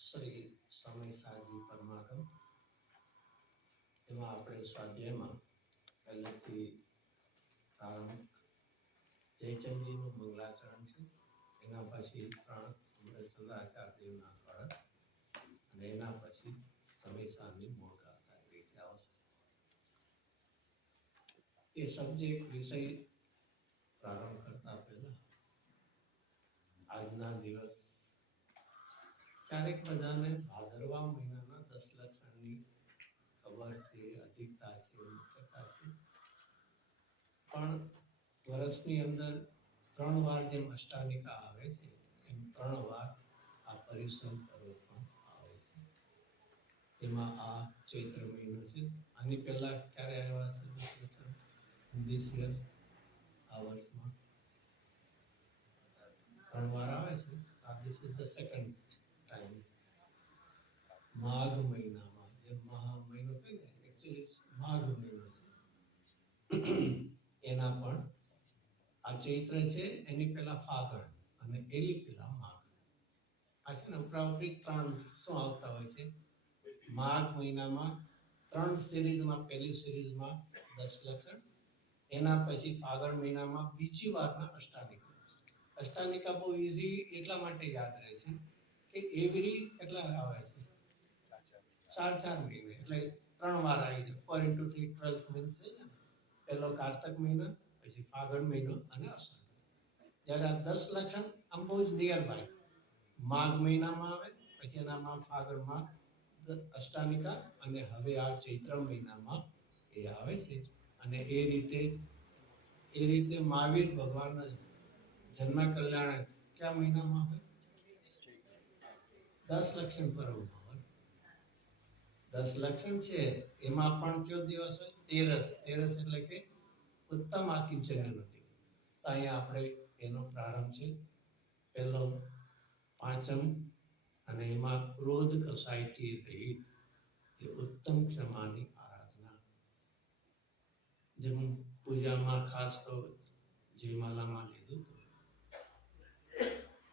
શ્રી સમય સાજી પરમાગમ. એમાં આપણે સ્વાધ્યાયમાં પહેલેથી પ્રારંભ જયચંદજીનું મંગલાચરણ છે. એના પછી 3 ચંદ્રાચાર્યદેવના કળશ અને એના પછી સમયસારની મૂળ ગાથા એવી રીતે આવશે. એ સબ્જેક્ટ વિષય પ્રારંભ કરતા પહેલા આજના દિવસ ક્યારેક બધાને ભાદરવા મહિનાના 10 લક્ષણની ખબર છે, અધિકતા છે, મુખ્યતા છે. પણ વર્ષની અંદર 3 વાર જેમ અષ્ટાનિકા આવે છે એમ 3 વાર આ પરિશ્રમ પર્વ પણ આવે છે. એમાં આ ચૈત્ર મહિનો છે. આની પહેલા ક્યારે આવ્યા છે લક્ષણ this year આ વર્ષમાં 3 વાર આવે છે. this is the second time. Magh મહિનામાં જે મહા મહિનો કહે ને એકચ્યુઅલી માઘ મહિનો છે. એના પણ આ ચૈત્ર છે એની પહેલા ફાગણ અને એની પહેલા માઘ. આ છે ને ઉપરાઉપરી 3 શું આવતા હોય છે. માઘ મહિનામાં 3 સિરીઝમાં પહેલી સિરીઝમાં 10 લક્ષણ, એના પછી ફાગણ મહિનામાં બીજી વારના અષ્ટાનિકા. અષ્ટાનિકા બહુ ઈઝી એટલા માટે યાદ રહે છે કે એવરી કેટલા આવે છે 4 મહિને એટલે 3 વાર આવી જાય. 4 into 3 12 મહિના થઈ જાય. પહેલો કારતક મહિના, પછી ફાગણ મહિનો અને અષાઢ. જ્યારે આ 10 લક્ષણ આમ બહુ જ નિયર બાય માઘ મહિનામાં આવે, પછી એનામાં ફાગણમાં અષ્ટાનિકા અને હવે આ ચૈત્ર મહિનામાં એ આવે છે. અને એ રીતે મહાવીર ભગવાનના જન્મ કલ્યાણ કયા મહિનામાં હોય? 10 લક્ષણ પર્વમાં હોય. 10 લક્ષણ છે એમાં પણ કયો દિવસ હોય? તેરસ. તેરસ એટલે કે ઉત્તમ આકિંચનનો દિવસ. તો અહીંયા આપણે એનો પ્રારંભ છે. પહેલો પાંચમ અને એમાં ક્રોધ કસાયથી રહિત એ ઉત્તમ ક્ષમાની આરાધના. જેમ પૂજામાં ખાસ તો જયમાલામાં લીધું હતું.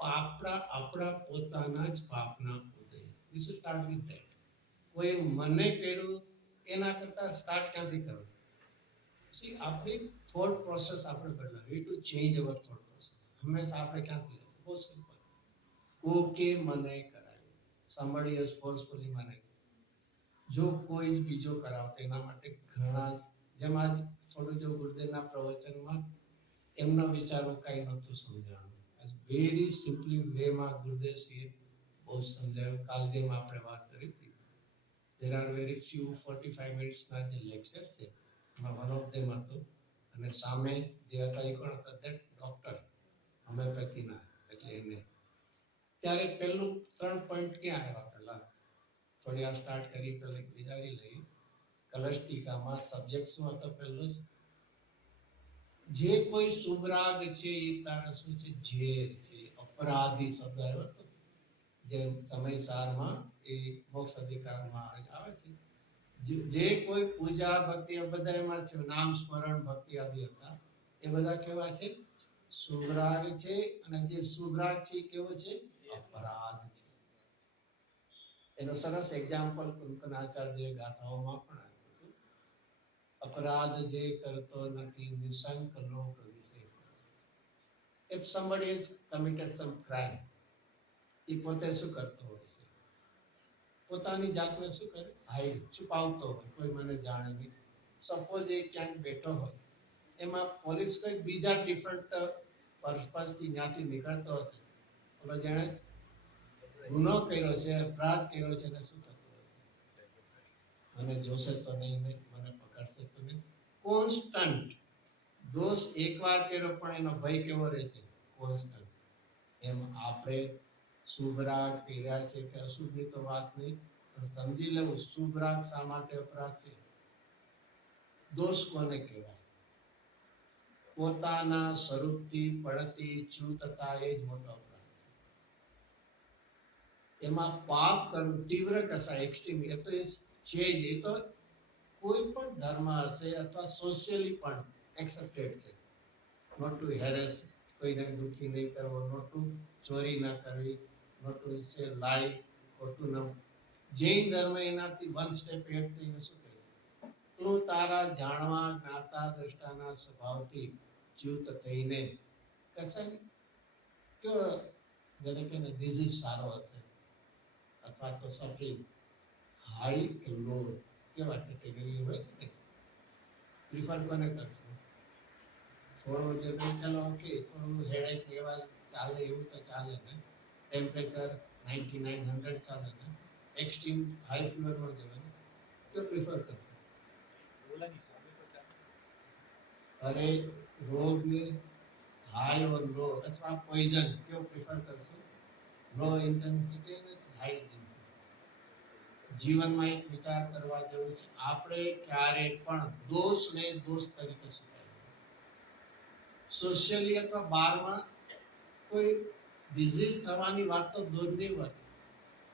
આપણા પોતાના જ પાપના ઉદય. We should start with that. કોઈ મને કર્યું એના કરતા સ્ટાર્ટ ક્યાંથી કરવું? સી આપણી થોટ પ્રોસેસ આપણે બદલાવી to change our thought process. હંમેશા આપણે ક્યાંથી લેશું? બહુ સિમ્પલ. કોકે મને કરાવ્યું, somebody has forcefully મને. જો કોઈ બીજો કરાવતો એના માટે ઘણા જેમ આજ થોડું જો ગુરુદેવના પ્રવચનમાં એમના વિચારો કઈ નહોતું સમજાવવાનું. વેરી સિમ્પલી વેમાં ગુરુદેવશ્રીએ બહુ સમજાવ્યું. કાલ જેમ આપણે વાત કરી હતી, there are very few 45 મિનિટ્સના જે લેક્ચર છે એમાં વન ઓફ ધેમ હતું. અને સામે જે હતા એ કોણ હતા? દેટ ડોક્ટર હોમિયોપેથીના. એટલે એને ત્યારે પહેલું 3 પોઈન્ટ ક્યાં આવ્યા? પહેલા થોડી વાર સ્ટાર્ટ કરી પહેલા વિચારી લઈએ. કલશ ટીકામાં સબ્જેક્ટ શું હતો? પહેલું જે કોઈ શુભરાગ છે એ તારા શું છે? ઝેર છે. અપરાધી શબ્દ આવ્યો હતો જે સમયસારમાં એ મોક્ષ અધિકારમાં આવે છે. જે કોઈ પૂજા ભક્તિ બધા એમાં છે, નામ સ્મરણ ભક્તિ આદિ હતા, એ બધા કેવા છે? શુભરાગ છે. અને જે શુભરાગ છે એ કેવો છે? અપરાધ છે. એનો સરસ એક્ઝામ્પલ કુંકનાચાર્ય ગાથાઓમાં પણ આપ્યું છે. અપરાધ જે કરતો નથી નિશંક લોક વિશે. If somebody has committed some crime, એ પોતે શું કરતો હોય છે? પોતાની જાતને શું કરે? હાઈડ, છુપાવતો હોય, કોઈ મને જાણે નહીં. સપોઝ એ ક્યાંક બેઠો હોય, એમાં પોલીસ કોઈ બીજા ડિફરન્ટ પર્પઝથી ત્યાંથી નીકળતો હશે, ઓલો જાણે ગુનો કર્યો છે, અપરાધ કર્યો છે, એને શું થતું હશે? મને જોશે તો નહીં, મને પકડશે તો નહીં. કોન્સ્ટન્ટ દોષ એકવાર કર્યો પણ એનો ભય કેવો રહેશે? કોન્સ્ટન્ટ. એમ આપણે શુભ રાગ કર્યા છે કે અશુભની તો વાત નહીં, પણ સમજી લેવું શુભ રાગ શા માટે અપરાધ છે? દોષ કોને કહેવાય? પોતાના સ્વરૂપથી પડતી ચ્યુતતા એ જ મોટો અપરાધ છે. એમાં પાપ કરવું તીવ્ર કસાય, એક્સ્ટ્રીમ, એ તો છે જ. એ તો કોઈ પણ ધર્મ હશે અથવા સોશિયલી પણ એક્સેપ્ટેડ છે. નોટ ટુ હેરેસ, કોઈને દુઃખી નહીં કરવો, નોટ ટુ ચોરી ના કરવી, નોટ ટુ સે લાઈ, ખોટું ન. જૈન ધર્મ એનાથી વન સ્ટેપ હેડ થઈને શું કહે? તું તારા જાણવા જ્ઞાતા દ્રષ્ટાના સ્વભાવથી ચ્યુત થઈને કસાય કયો જેને કે ડિઝીઝ સારો હશે અથવા તો સફરિંગ હાઈ કે લો કેવા કેટેગરી હોય ને પ્રિફર કોને કરશે? થોડું જે ચલો ઓકે થોડું હેડેક એવા ચાલે એવું તો ચાલે ને, ટેમ્પરેચર 99 100 ચાલે ને, એક્સ્ટ્રીમ હાઈ ફીવર નો જવાય તો પ્રિફર કરશે. ઓલાની સામે તો ચાલે. અરે રોગને હાઈ ઓર લો અથવા પોઈઝન કયો પ્રિફર કરશે? લો ઇન્ટેન્સિટી અને હાઈ ઇન્ટેન્સિટી. જીવનમાં એક વિચાર કરવા જેવું છે, આપણે ક્યારે પણ દોષને દોષ તરીકે સ્વીકારીએ. સોશિયલી અથવા બહારમાં કોઈ ડિઝીઝ થવાની વાત તો દૂરની વાત,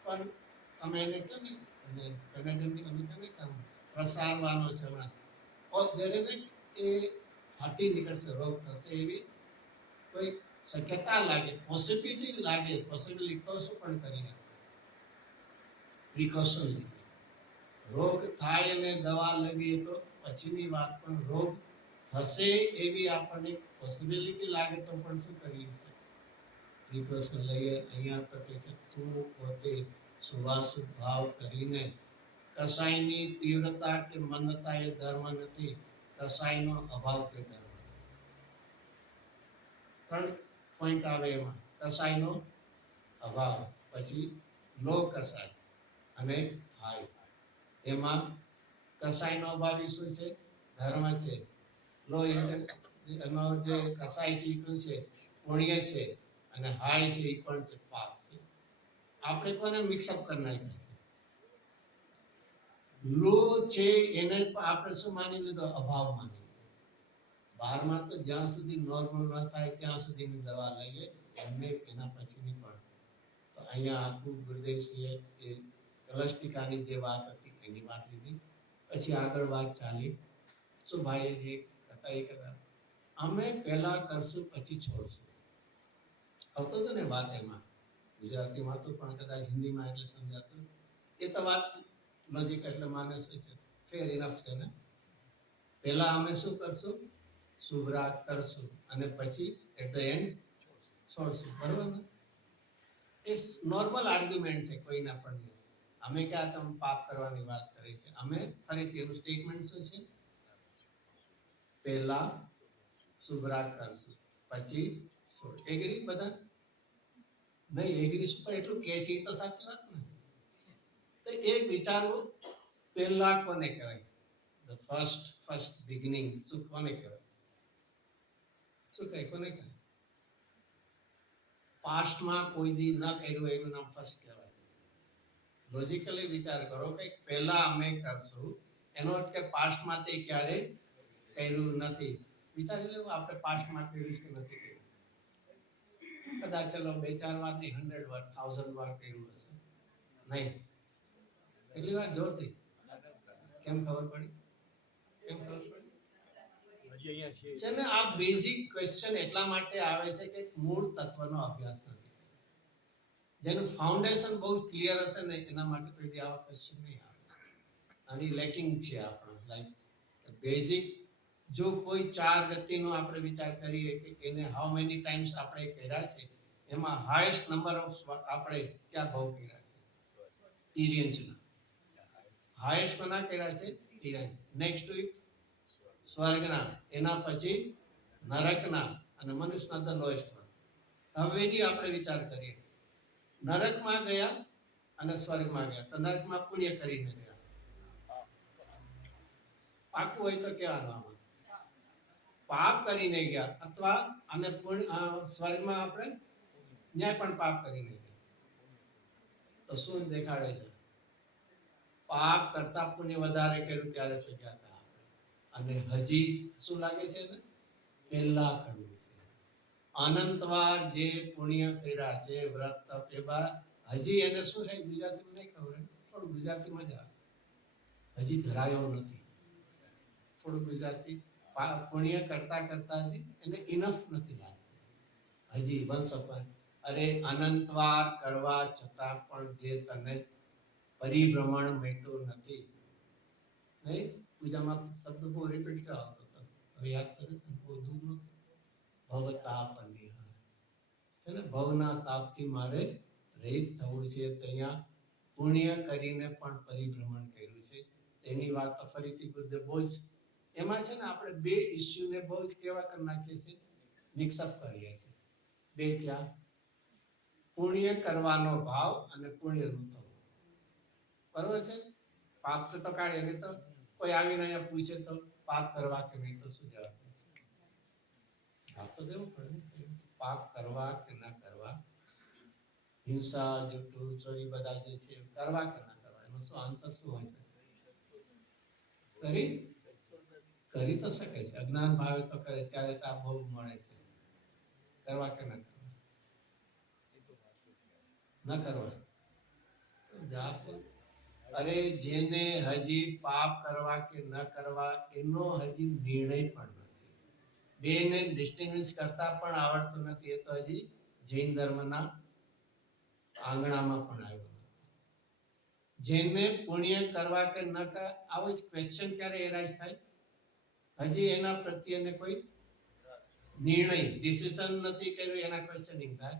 પણ તમે એને કહો ને અને કેનેડિયનની અમે કહે કામ પ્રસારવાનો છે એમાં જ્યારે ને એ ફાટી નીકળશે, રોગ થશે એવી કોઈ શક્યતા લાગે, પોસિબિલિટી લાગે, પોસિબિલિટી તો શું પણ કરીએ પ્રિકોશન લઈએ. રોગ થાય અને દવા લઈએ તો પછીની વાત, પણ રોગ થશે એવી આપણને પોસિબિલિટી લાગે તો પણ શું કરીએ છીએ પ્રિકોશન લઈએ. અહીંયા તો કે છે તું પોતે શુભાશુભ ભાવ કરીને કસાયની તીવ્રતા કે મંદતા એ ધર્મ નથી, કસાયનો અભાવ તે ધર્મ. ત્રણ પોઈન્ટ આવે એમાં, કસાયનો અભાવ, પછી લો કસાય અને હાઈ. એમાં કસાયનો અભાવ શું છે? ધર્મ છે. લો એનો જે કસાય છે એ છે પુણ્ય છે, અને હાઈ છે એ પણ છે પાપ છે. આપણે કોને મિક્સઅપ કરી નાખ્યા છે? લો છે એને આપણે શું માની લીધો? અભાવ માની લીધો. બહારમાં તો જ્યાં સુધી નોર્મલ ન થાય ત્યાં સુધીની દવા લઈએ, એમને એના પછીની પણ. તો અહીંયા આખું ગુરુદેવસિંહે એ કલસ્ટિકાની જે વાત હતી એની વાત લીધી. પછી આગળ વાત ચાલી શું ભાઈ જે હતા એ કહેતા અમે પહેલા કરશું પછી છોડશું. આવતો હતો ને વાત એમાં ગુજરાતીમાં તો પણ કદાચ હિન્દીમાં એટલે સમજાતું. એ તો વાત લોજિક એટલે માને શું છે, ફેર ઇનફ છે ને. પહેલા અમે શું કરશું? શુભ રાગ કરશું અને પછી એટ ધ એન્ડ છોડશું, બરોબર ને? એ નોર્મલ આર્ગ્યુમેન્ટ છે કોઈના પણ. અમે ક્યાં તમે પાપ કરવાની વાત કરી છે? અમે ફરીથી એનું સ્ટેટમેન્ટ શું છે? પહેલા શુભ રાગ કરશું પછી છોડ. એગ્રી બધા? નહીં એગ્રી પણ એટલું કે છે તો સાચી વાત ને. તો એ વિચારવું પહેલા કોને કહેવાય? ધ ફર્સ્ટ બિગિનિંગ શું કોને કહેવાય? શું કહે કોને કહે? પાસ્ટમાં કોઈ દી ન કર્યું એનું નામ ફર્સ્ટ કહેવાય. લોજિકલી વિચાર કરો કે પહેલા અમે કરશું એનો અર્થ કે પાસ્ટમાં તે ક્યારે કર્યું નથી. વિચારી લેવું આપણે પાસ્ટમાં કર્યું કે નથી કર્યું. કદાચ ચલો 2-4 વાર નહીં, 100 વાર 1000 વાર કર્યું હશે. નહીં એટલી વાર જોરથી કેમ ખબર પડી? કેમ ખબર પડી? હજી અહીંયા છે. છે ને આ બેઝિક ક્વેશ્ચન એટલા માટે આવે છે કે મૂળ તત્વનો અભ્યાસ નથી. જેનું ફાઉન્ડેશન બહુ ક્લિયર હશે ને એના માટે કોઈ આવા ક્વેશ્ચન નહીં આવે. આની લેકિંગ છે આપણો લાઈક બેઝિક. જો કોઈ 4 ગતિનો આપણે વિચાર કરીએ કે એને હાઉ મેની ટાઈમ્સ આપણે કર્યા છે, એમાં હાઈએસ્ટ નંબર ઓફ આપણે ક્યાં ભાવ કર્યા છે? તિર્યંશના. હાઈએસ્ટ કોના કર્યા છે? તિર્યંશ. નેક્સ્ટ ટુ ઇટ સ્વર્ગના, એના પછી નરકના, અને મનુષ્યના ધ લોએસ્ટ વન. હવેની આપણે વિચાર કરીએ, નરકમાં ગયા અને સ્વર્ગમાં ગયા, તો નરકમાં પુણ્ય કરીને ગયા. પાકું હોય તો કહેવાનું આમાં પાપ કરીને ગયા, અથવા અને સ્વર્ગમાં આપણે ન્યાય પણ પાપ કરીને ગયા. તો શું દેખાડે છે? પાપ કરતા પુણ્ય વધારે કર્યું ત્યારે છે ગયા હતા આપણે. અને હજી શું લાગે છે ને? પહેલા કરવું છે. અનંતવાર જે પુણ્ય કર્યા છે, વ્રત તપ એ બાદ હજી એને શું છે ગુજરાતીમાં નહીં ખબર, થોડું ગુજરાતીમાં જ હજી ધરાયો નથી. થોડું ગુજરાતી પુણ્ય કરતા કરતા હજી એને ઇનફ નથી લાગતું. હજી વંશ અપન અરે અનંતવાર કરવા છતાં પણ જે તને પરિભ્રમણ મળ્યું નથી, નહીં? પૂજામાં શબ્દ બહુ રિપીટ કરાવતો હતો, હવે યાદ કરે છે, બહુ દૂર નથી. ભવતાપ નિહાર છે ને, ભવના તાપથી મારે રહિત થવું છે. તો અહીંયા પુણ્ય કરીને પણ પરિભ્રમણ કર્યું છે. તેની વાત તો ફરીથી ગુરુદેવ બહુ જ, એમાં છે ને આપણે બે ઇસ્યુને બહુ જ કેવા કરી નાખીએ છીએ, મિક્સઅપ કરીએ છીએ. બે ક્યાં? પુણ્ય કરવાનો ભાવ અને પુણ્યનું થવું. બરોબર છે? પાપ તો કાઢીએ, નહીં તો કોઈ આવીને અહીંયા પૂછે તો પાપ કરવા કે નહીં, તો શું જવાબ? જવાબ તો દેવું પડે ને. પાપ કરવા કે ના કરવા, હિંસા, જૂઠું, ચોરી બધા જે છે કરવા કે ના કરવા, એનો શું આન્સર શું હોય છે? કરી તો શકે છે, અજ્ઞાન ભાવે તો કરે, ત્યારે તો આ બહુ મળે છે. કરવા કે ના કરવા? ના કરવા. તો જવાબ તો, અરે જેને હજી પાપ કરવા કે ન કરવા એનો હજી નિર્ણય પણ નથી, બેને ડિસ્ટિંગ્વિશ કરતા પણ આવડતું નથી, એ તો હજી જૈન ધર્મના આંગણામાં પણ આવ્યો નથી. જેને પુણ્ય કરવા કે ન કરવા, આવો જ ક્વેશ્ચન ક્યારે એરાઇઝ થાય? હજી એના પ્રત્યેને કોઈ નિર્ણય, ડિસિઝન નથી કર્યું, એના ક્વેશ્ચનિંગ થાય.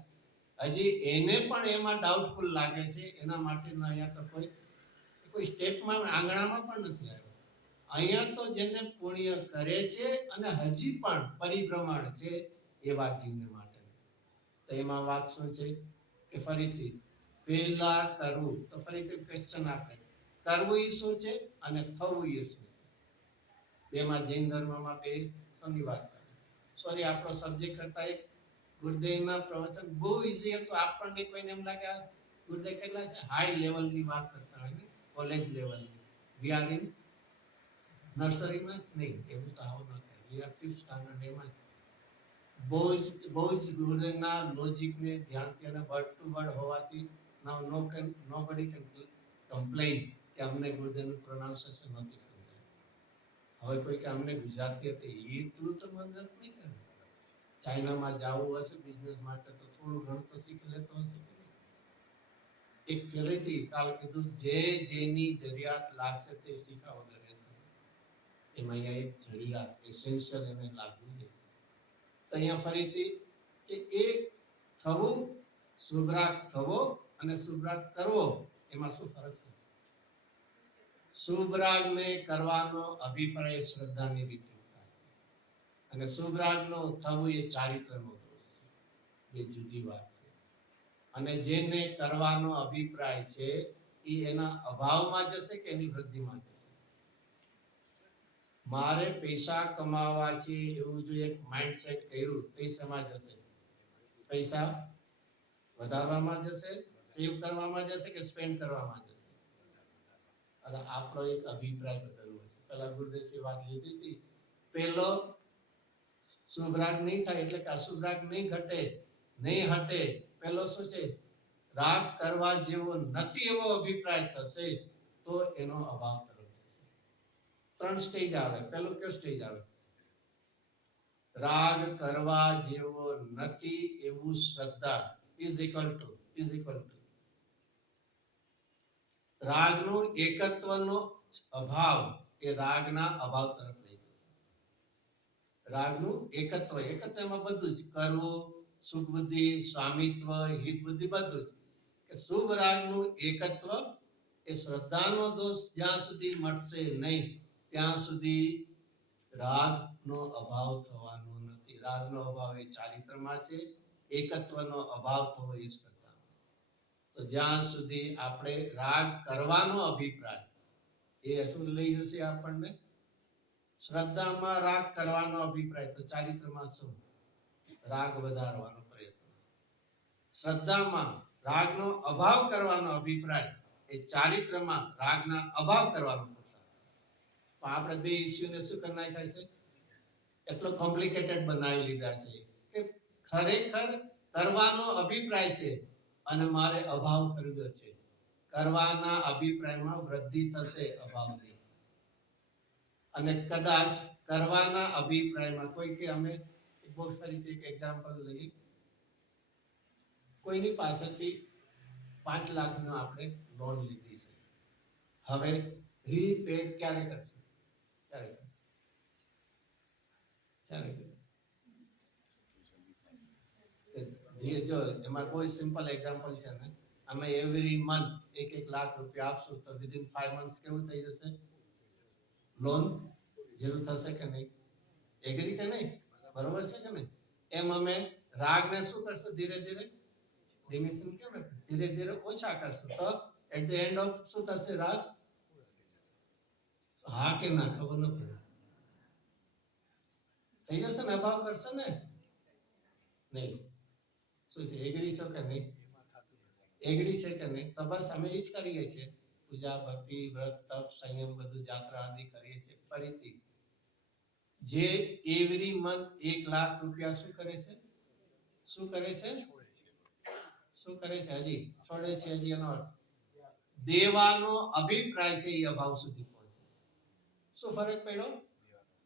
હજી એને પણ એમાં ડાઉટફુલ લાગે છે, એના માટેનો અહીંયા તો કોઈ સ્ટેપમાં આંગણામાં પણ નથી આવ્યો. અહીંયા તો જેને પુણ્ય કરે છે અને હજી પણ પરિભ્રમણ છે એવા જીવને માટે. તો એમાં વાત શું છે કે ફરીથી પહેલા કરવું, તો ફરીથી ક્વેશ્ચન આપણે કરવું એ શું છે અને થવું એ શું છે? બેમાં જૈન ધર્મમાં બે શોની વાત છે. સોરી, આપણો સબ્જેક્ટ કરતા એક ગુરુદેવના પ્રવચન બહુ ઈઝી હતું. આપણને કોઈને એમ લાગે ગુરુદેવ કેટલા છે હાઈ લેવલની વાત કરતા હોય ને, કોલેજ લેવલની. વી આર ઇન નર્સરીમાં જ નહીં, એવું તો આવું ન થાય. વી આર 5th સ્ટાન્ડર્ડ એમાં જ. બહુ જ ગુરુદેવના લોજિકને ધ્યાનથી અને વર્ડ ટુ વર્ડ હોવાથી nobody can complain કે અમને ગુરુદેવનું પ્રોનાઉન્સિએશન નથી સમજાય. હવે કોઈ કે અમને ગુજરાતી હતી, એટલું તો મને નહીં કરે. ચાઇનામાં જવું હશે બિઝનેસ માટે તો થોડું ઘણું તો શીખી લેતો હશે. એક ફરીથી કાલ કીધું, જે જેની જરૂરિયાત લાગશે તે શીખા વગર રહેશે. એમાં અહીંયા એક જરૂરિયાત એસેન્શિયલ એને લાગવું છે. તો અહીંયા ફરીથી કે એ થવું, શુભરાગ થવો અને શુભરાગ કરવો, એમાં શું ફરક છે? શુભરાગને કરવાનો અભિપ્રાય શ્રદ્ધાની વિપરીતતા છે, અને શુભરાગનો થવું એ ચારિત્રનો દોષ છે. બે જુદી વાત છે. અને જેને કરવાનો અભિપ્રાય છે એ એના અભાવમાં જશે કે એની વૃદ્ધિમાં જશે? મારે પૈસા કમાવા છે એવું જો એક માઇન્ડસેટ કર્યું તો સમાજ જશે. પૈસા વધારવામાં જશે, સેવ કરવામાં જશે કે સ્પેન્ડ કરવામાં જશે? અને આપણો એક અભિપ્રાય બદલવો છે. પેલા ગુરુદેવ વાત લીધી હતી, પેલો શુભરાગ નહીં થાય એટલે કે અશુભરાગ નહીં ઘટે, નહીં હટે. પેલો શું છે? રાગ કરવા જેવો નથી એવો અભિપ્રાય થશે તો એનો અભાવ તરફ જશે. 3 સ્ટેજ આવે. પેલું કયો સ્ટેજ આવે? રાગ કરવા જેવો નથી એવું શ્રદ્ધા ઇઝ ઇક્વલ ટુ રાગનો એકત્વનો અભાવ એ રાગના અભાવ તરફ લઈ જશે. રાગનું એકત્વમાં બધું જ કરવું, સુખ બુદ્ધિ, સ્વામિત્વ, હિત બુદ્ધિ બધું જ. કે શુભ રાગનું એકત્વ એ શ્રદ્ધાનો દોષ જ્યાં સુધી મટશે નહીં ત્યાં સુધી રાગનો અભાવ થવાનો નથી. રાગનો અભાવ એ ચારિત્રમાં છે, એકત્વનો અભાવ થવો એ શ્રદ્ધામાં. તો જ્યાં સુધી આપણે રાગ કરવાનો અભિપ્રાય એ શું લઈ જશે આપણને? શ્રદ્ધામાં રાગ કરવાનો અભિપ્રાય, તો ચારિત્રમાં શું? રાગ વધારવાનો પ્રયત્ન. શ્રદ્ધામાં રાગનો અભાવ કરવાનો અભિપ્રાય એ ચારિત્રમાં રાગના અભાવ કરવાનો પ્રસાર. પણ આપણે બે ઇસ્યુને શું કરી નાખ્યા છે? એટલો કોમ્પ્લિકેટેડ બનાવી લીધા છે કે ખરેખર કરવાનો અભિપ્રાય છે અને મારે અભાવ કર્યો છે. કરવાના અભિપ્રાયમાં વૃદ્ધિ થશે, અભાવ નહીં. અને કદાચ કરવાના અભિપ્રાયમાં કોઈ કે અમે બહુ ફરીથી એક એક્ઝામ્પલ લઈએ, કોઈની પાસેથી 5 લાખનો આપણે લોન લીધી છે, હવે રીપે ક્યારે કરશે? ક્યારે કરશે? ક્યારે કરશે? જો એમાં કોઈ સિમ્પલ એક્ઝામ્પલ છે ને, અમે એવરી મંથ 1 લાખ રૂપિયા આપશું તો વિધિન 5 મંથ્સ કેવું થઈ જશે? લોન જેવું થશે કે નહીં? એગ્રી કે નહીં? બરોબર છે કે નહીં? એમ અમે રાગને શું કરશું? ધીરે ધીરે ડિમિનિશિંગ કેમ નથી? ધીરે ધીરે ઓછા કરશું તો એટ ધ એન્ડ ઓફ શું થશે? રાગ હા કે ના ખબર ન પડે, થઈ જશે ને? અભાવ કરશે ને? નહીં. શું છે? એગ્રી છો કે નહીં? એમાં થતું નથી. એગ્રી છે કે નહીં? તો બસ અમે એ જ કરીએ છીએ, પૂજા ભક્તિ વ્રત તપ સંયમ બધું જાત્રા આદિ કરીએ છીએ. ફરીથી જે એવરી મંથ 1 લાખ રૂપિયા શું કરે છે? શું કરે છે? છોડે છે. શું કરે છે? હજી છોડે છે. હજી એનો અર્થ દેવાનો અભિપ્રાય છે એ અભાવ સુધી પહોંચે. શું ફરક પડ્યો?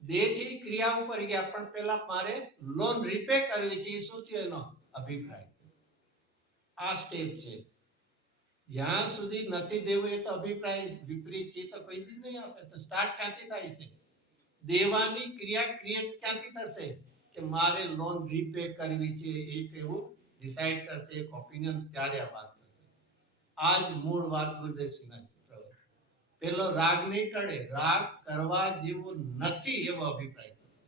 દેહથી ક્રિયા ઉપર ગયા પણ પેલા મારે લોન રીપે કરવી છે, શું થયો? એનો અભિપ્રાય. આ સ્ટેપ છે. જ્યાં સુધી નથી દેવું એ તો અભિપ્રાય વિપરીત છે, તો કોઈ જ નહીં આપે. તો સ્ટાર્ટ ક્યાંથી થાય છે? દેવાની ક્રિયા ક્રિએટ ક્યાંથી થશે? કે મારે લોન રીપે કરવી છે એક એવું ડિસાઈડ કરશે એક ઓપિનિયન, ત્યારે આ વાત થશે. આ જ મૂળ વાત ગુરુદેવસિંહના છે. પેલો રાગ નહીં ટળે, રાગ કરવા જેવું નથી એવો અભિપ્રાય થશે.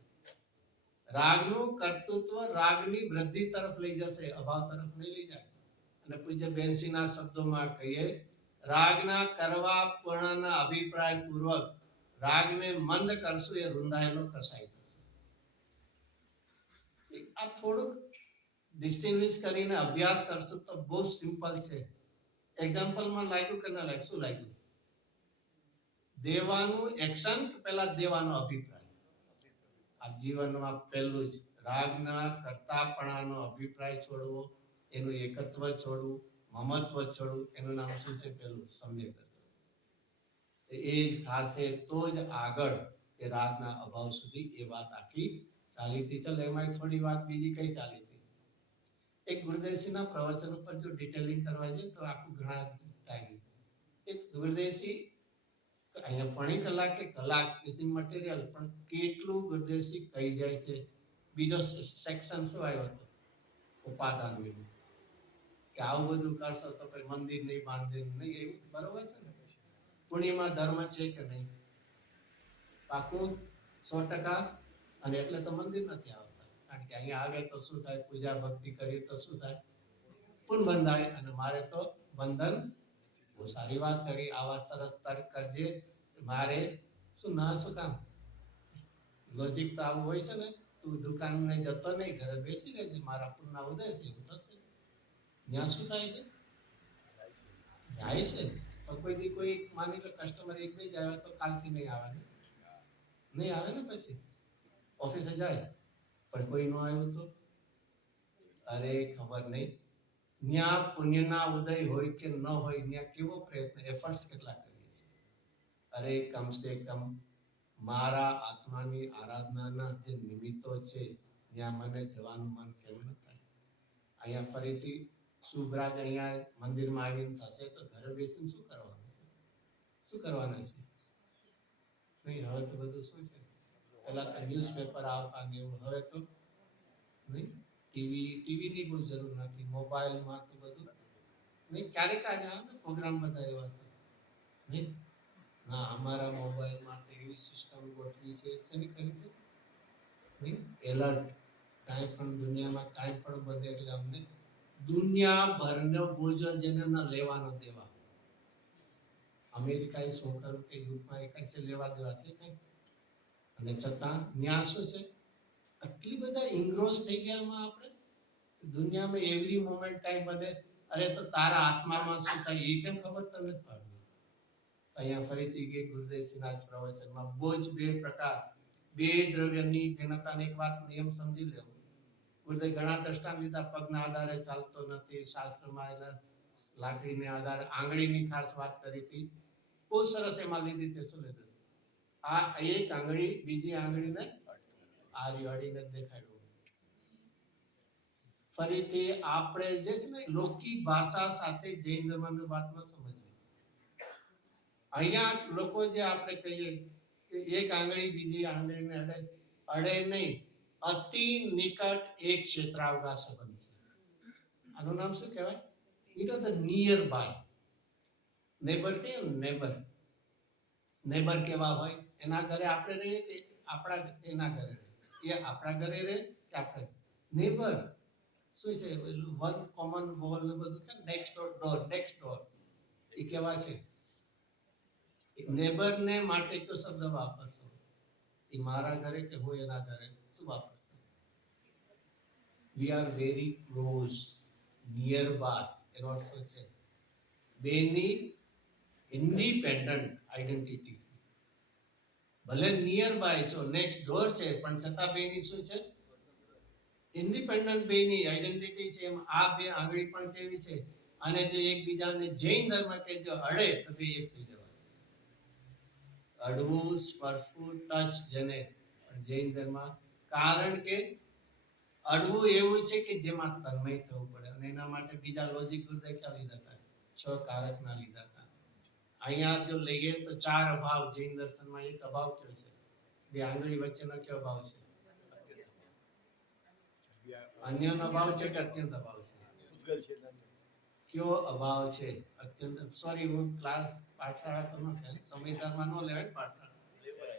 રાગનું કર્તૃત્વ રાગની વૃદ્ધિ તરફ લઈ જશે, અભાવ તરફ નહીં લઈ જાય. અને પૂજ્ય બેનસિંહના શબ્દોમાં કહીએ, રાગના કરવા પૂર્ણના અભિપ્રાય પૂર્વક રાગને મંદ કરશું એ રૂંધાયેલો કસાય થશે. આ થોડુંક ડિસ્ટિંગ્વિશ કરીને અભ્યાસ કરશું તો બહુ સિમ્પલ છે. એક્ઝામ્પલમાં લાગ્યું કે ના લાગ્યું? શું લાગ્યું? દેવાનું એક્શન પહેલા દેવાનો અભિપ્રાય. આ જીવનમાં પહેલું જ રાગના કર્તાપણાનો અભિપ્રાય છોડવો, એનું એકત્વ છોડવું, મમત્વ છોડવું, એનું નામ શું છે? પહેલું સમ્યક. એ જ થશે તો જ આગળ એ રાગના અભાવ સુધી એ વાત આખી ચાલી હતી. ચાલો એમાં થોડી વાત બીજી કઈ ચાલી હતી. એક ગુરુદેવસિંહના પ્રવચન ઉપર જો ડિટેલિંગ કરવા જાય તો આખું ઘણા ટાઈમ. એક ગુરુદેવસિંહ અહીંયા પોણી કલાક કે કલાક ઇઝ મટીરિયલ, પણ કેટલું ગુરુદેવસિંહ કહી જાય છે. બીજો સેક્શન શું આવ્યો હતો? ઉપાદાન વિનું, કે આવું બધું કરશો તો કોઈ મંદિર નહીં બાંધે નહીં, એવું બરોબર છે ને? પુણ્યમાં ધર્મ છે કે નહીં? પાકું 100%. અને એટલે તો મંદિર નથી આવતા, કારણ કે અહીંયા આવે તો શું થાય? પૂજા ભક્તિ કરીએ તો શું થાય? પુણ્ય બંધાય. અને મારે તો બંધન. બહુ સારી વાત કરી. આવા સરસ તર્ક કરજે. મારે શું ના શું કામ? લોજિક તો આવું હોય છે ને, તું દુકાને જતો નહીં, ઘરે બેસી રહેજે, મારા પુણ્યના ઉદય છે, એવું થશે. ત્યાં શું થાય છે? જાય છે. પણ કોઈ દી કોઈ માની લો કસ્ટમર એક બે જ આવ્યો તો કાલથી નહીં આવે ને? નહીં આવે ને? પછી ઓફિસે જાય પણ કોઈ ન આવ્યું તો અરે ખબર નહીં. ત્યાં પુણ્યના ઉદય હોય કે ન હોય, ત્યાં કેવો પ્રયત્ન, એફર્ટ્સ કેટલા કરીએ છીએ. અરે કમસે કમ મારા આત્માની આરાધનાના જે નિમિત્તો છે ત્યાં મને જવાનું મન કેમ ન થાય? અહીંયા ફરીથી શુભરાજ અહીંયા મંદિરમાં આવીને થશે તો ઘરે બેસીને શું કરવાનું છે? શું કરવાના છે? નહીં, હવે તો બધું શું છે? પહેલા તો ન્યૂઝપેપર આવતા ને એવું, હવે તો નહીં. ટીવીની કોઈ જરૂર નથી, મોબાઈલમાં તો બધું નહીં. ક્યારેક આજે આવે ને પ્રોગ્રામ બધા એવા હતા નહીં. ના, અમારા મોબાઈલમાં તો એવી સિસ્ટમ ગોઠવી છે, શેની કરી છે? નહીં, એલર્ટ. કાંઈ પણ દુનિયામાં કાંઈ પણ બને એટલે અમને દુનિયાભરનો બોજો જેને ન લેવાનો દેવા. અમેરિકાએ શું કર્યું કે યુદ્ધમાં એકાશે લેવા દેવા છે કંઈ? અને છતાં ન્યા શું છે? આટલી બધા ઇન્ગ્રોસ થઈ ગયામાં આપણે દુનિયામાં એવરી મોમેન્ટ ટાઈમ બને. અરે તો તારા આત્મામાં શું થાય એ કેમ ખબર તમને જ પડે? અહીંયા ફરીથી કે ગુરુદેવસિંહના પ્રવચનમાં બહુ જ બે પ્રકાર, બે દ્રવ્યની ભિન્નતાની એક વાત નિયમ સમજી લેવો. ગુરુદેવ ઘણા દ્રષ્ટાંત લીધા. પગના આધારે ચાલતો નથી, શાસ્ત્રમાં એના લાકડીને આધારે આંગળીની ખાસ વાત કરી હતી. બહુ સરસ એમાં લીધી તે શું લીધું? આ એક આંગળી બીજી આંગળીને આરી અડીને દેખાડ્યું. ફરીથી આપણે જે છે ને લોકિક ભાષા સાથે જૈન ધર્મની વાતમાં સમજવી. અહીંયા લોકો જે આપણે કહીએ કે એક આંગળી બીજી આંગળીને અડે નહીં, અતિ નિકટ એક ક્ષેત્રાવકાશ સંબંધ છે. આનું નામ શું કહેવાય? It is the nearby. Neighbour કે નેબર, નેબર કેવા હોય? એના ઘરે આપણે રહીએ કે આપણા એના ઘરે રહીએ? એ આપણા ઘરે રહે કે આપણે નેબર શું છે? વન કોમન વોલ ને બધું કે નેક્સ્ટ ડોર એ કેવા છે? નેબર ને માટે કયો શબ્દ વાપરશો? એ મારા ઘરે કે હું એના ઘરે શું વાપરશો? We are very close, near by. એનો અર્થ શું છે? બેની ઇન્ડિપેન્ડન્ટ આઈડેન્ટિટી છે. ભલે નિયર બાય છો, નેક્સ્ટ ડોર છે, પણ છતાં બેની શું છે? ઇન્ડિપેન્ડન્ટ બેની આઈડેન્ટિટી છે. એમ આ બે આંગળી પણ કેવી છે? અને જો એકબીજાને જૈન ધર્મ કે જો અડે તો બે એક થઈ જવાય. અડવું, સ્પર્શવું, ટચ જેને જૈન ધર્મ, કારણ કે અડવું એવું છે કે જેમાં તન્મય થવું પડે, અને એના માટે બીજા લોજિક ગુરુદેવ ક્યાં લીધા હતા? 6 કારકના લીધા હતા. અહીંયા જો લઈએ તો 4 અભાવ જૈન દર્શનમાં. એક અભાવ કયો છે? બે આંગળી વચ્ચેનો કયો અભાવ છે? અન્યનો અભાવ છે કે અત્યંત અભાવ છે? પૂતગલ છે એટલે કયો અભાવ છે? અત્યંત. સોરી, હું ક્લાસ પાઠશાળા તો ન કહે, સમયસરમાં ન લેવાય પાઠશાળા,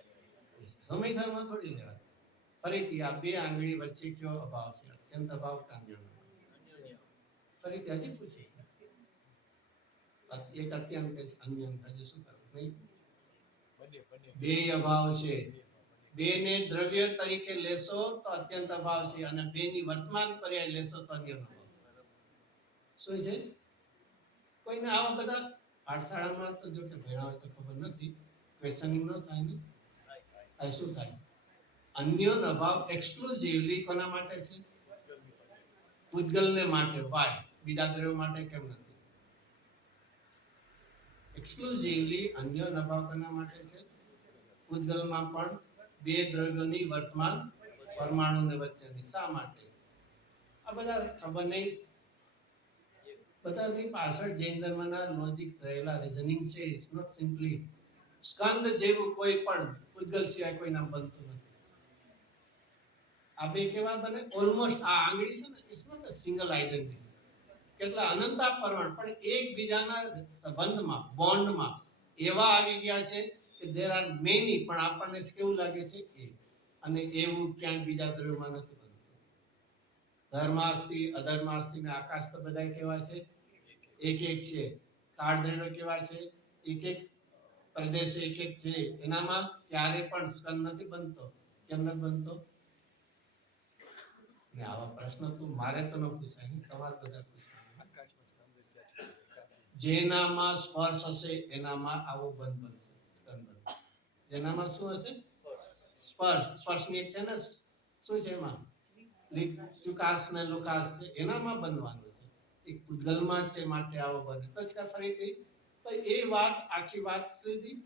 સમયસરમાં થોડી લેવાય. ફરીથી આ બે આંગળી વચ્ચે કયો અભાવ છે? અત્યંત અભાવ કે અન્યનો? ફરીથી હજી પૂછીએ. એક અત્યંત કે અન્ય, હજી શું કરવું? નહીં, બે અભાવ છે. બે ને દ્રવ્ય તરીકે લેશો તો અત્યંત અભાવ છે, અને બે ની વર્તમાન પર્યાય લેશો તો અન્યનો અભાવ. શું છે? કોઈને આવા બધા પાઠશાળામાં તો જો કે ભણ્યા હોય તો ખબર નથી, ક્વેશ્ચનિંગ ન થાય ને. આ શું થાય? અન્યનો અભાવ એક્સક્લુઝિવલી કોના માટે છે? પૂતગલને માટે. વાય? બીજા દ્રવ્યો માટે કેમ નથી? એક્સક્લુઝિવલી અન્યનો અભાવ કોના માટે છે? પૂતગલમાં પણ બે દ્રવ્યોની વર્તમાન પરમાણુને વચ્ચેની. શા માટે? આ બધા ખબર નહીં, બધાની પાછળ જૈન ધર્મના લોજિક રહેલા રીઝનિંગ છે. ઇટ્સ નોટ સિમ્પલી સ્કંદ જેવું કોઈ પણ પૂતગલ સિવાય કોઈ નામ બનતું નથી. આ બે કેવા બને? ઓલમોસ્ટ આ આંગળી છે ને, it's not a single identity. કેટલા અનંતા પરમાણુ પણ એકબીજાના સંબંધમાં, બોન્ડમાં એવા આવી ગયા છે કે દેર આર મેની, પણ આપણને કેવું લાગે છે? એક. અને એવું ક્યાંય બીજા દ્રવ્યમાં નથી બનતું. ધર્માસ્તિ, અધર્માસ્તિ ને આકાશ તો બધા કેવા છે? એક એક છે. કાળ દ્રવ્ય કેવા છે? એક એક પ્રદેશ એક એક છે. એનામાં ક્યારે પણ સ્કંદ નથી બનતો. કેમ નથી બનતો? ને આવા પ્રશ્ન તો મારે તો ન પૂછાય, તમારે બધા પૂછાય. આકાશમાં સ્કંદ જ ક્યાંથી? જેનામાં સ્પર્શ હશે એનામાં આવો બંધ બનશે, સ્કંદ. જેનામાં શું હશે? સ્પર્શ. સ્પર્શની એક છે ને, શું છે એમાં? ચુકાસ ને લુકાસ છે, એનામાં બનવાનું છે. એક પૂતગલમાં છે, માટે આવો બને. તો જ ફરીથી તો એ વાત, આખી વાત સુધી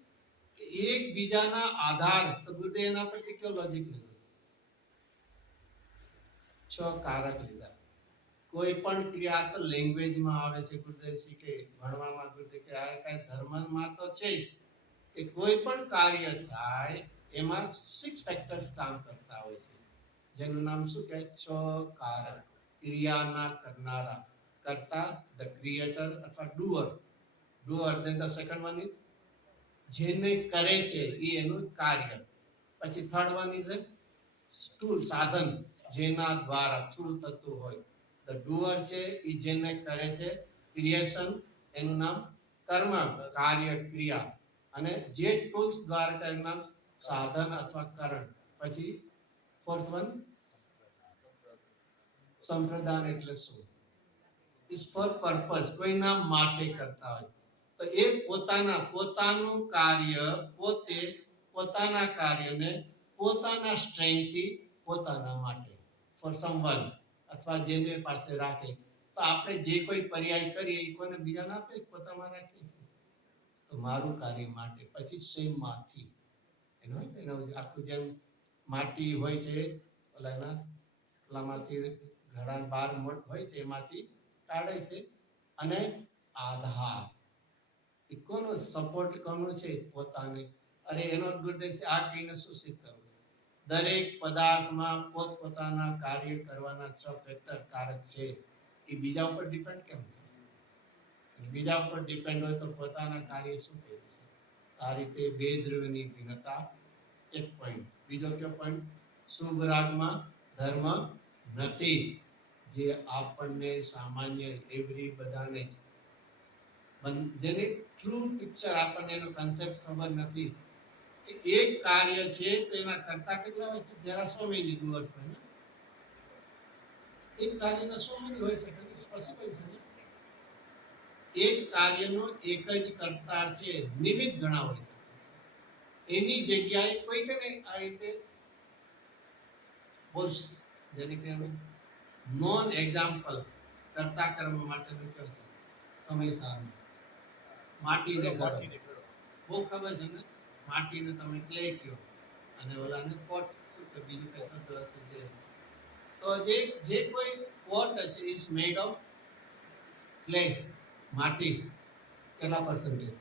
કે એકબીજાના આધાર. તો ગુરુદેવ એના પરથી કયો લોજિક લીધો? 6 કારક લીધા. કોઈ પણ ક્રિયા તો લેંગ્વેજમાં આવે છે. ગુરુદેવ શીખે ભણવામાં, ગુરુદેવ કે આ કઈ ધર્મમાં તો છે જ કે કોઈ પણ કાર્ય થાય એમાં 6 ફેક્ટર્સ કામ કરતા હોય છે, જેનું નામ શું કહે? 6 કારક. ક્રિયાના કરનારા, કરતા, ધ ક્રિએટર અથવા doer. then the second one is જેને કરે છે એ એનું કાર્ય. પછી થર્ડ વન ઇઝ ટૂલ, સાધન, જેના દ્વારા થ્રુ થતું હોય. ધ ડુઅર છે એ જેને કરે છે, ક્રિએશન એનું નામ કર્મ, કાર્ય, ક્રિયા. અને જે ટૂલ્સ દ્વારા એનું નામ સાધન અથવા કરણ. પછી ફોર્થ વન સંપ્રદાન, એટલે શું? ઇઝ ફોર પર્પઝ, કોઈના માટે કરતા હોય તો એ પોતાનું કાર્ય પોતે, પોતાના કાર્યને પોતાના સ્ટ્રેન્થથી પોતાના માટે, ફોર સમવન, અથવા જેને પાસે રાખે. તો આપણે જે કોઈ પર્યાય કરીએ એ કોને? બીજાને આપે, પોતામાં રાખીએ છીએ. તો મારું કાર્ય માટે. પછી સેમમાંથી એનું આખું જેમ માટી હોય છે, ઓલાના ઓલામાંથી ઘણા 12 મોડ હોય છે એમાંથી કાઢે છે અને આધાર એ કોનો સપોર્ટ કોનો છે પોતાને અરે એનો જ ગુરુદેવ છે આ કહીને શું સિદ્ધ કરવું દરેક પદાર્થમાં પોતપોતાના કાર્ય કરવાના 6 ફેક્ટર કારક છે એ બીજા ઉપર ડિપેન્ડ કેમ થાય અને બીજા ઉપર ડિપેન્ડ હોય તો પોતાના કાર્ય શું કરે છે આ રીતે બે દ્રવ્યની ભિન્નતા એક પોઈન્ટ બીજો કયો પોઈન્ટ શુભ રાગમાં ધર્મ નથી જે આપણને સામાન્ય એવરી બધાને જ જેની ટ્રુ પિક્ચર આપણને એનો કન્સેપ્ટ ખબર નથી કે એક કાર્ય છે તો એના કરતા કેટલા હોય છે જરા સો મેની ડુઅર્સ હોય ને એક કાર્યના સો મેની હોય શકે પોસિબલ છે ને એક કાર્યનો એક જ કરતા છે નિમિત્ત ઘણા હોય શકે છે એની જગ્યાએ કોઈ કે આ રીતે બહુ જેને કહેવાય નોન એક્ઝામ્પલ કરતા કર્મ માટેનું કહે છે સમય સારનું માટીને ઘડો માટીને ઘડો. બહુ ખબર છે ને માટીને તમે ક્લે કયો અને ઓલાને પોટ શું કે બીજું કઈ શબ્દ હશે જે તો જે કોઈ પોટ હશે ઇઝ મેડ ઓફ ક્લે માટી કેટલા પર્સન્ટેજ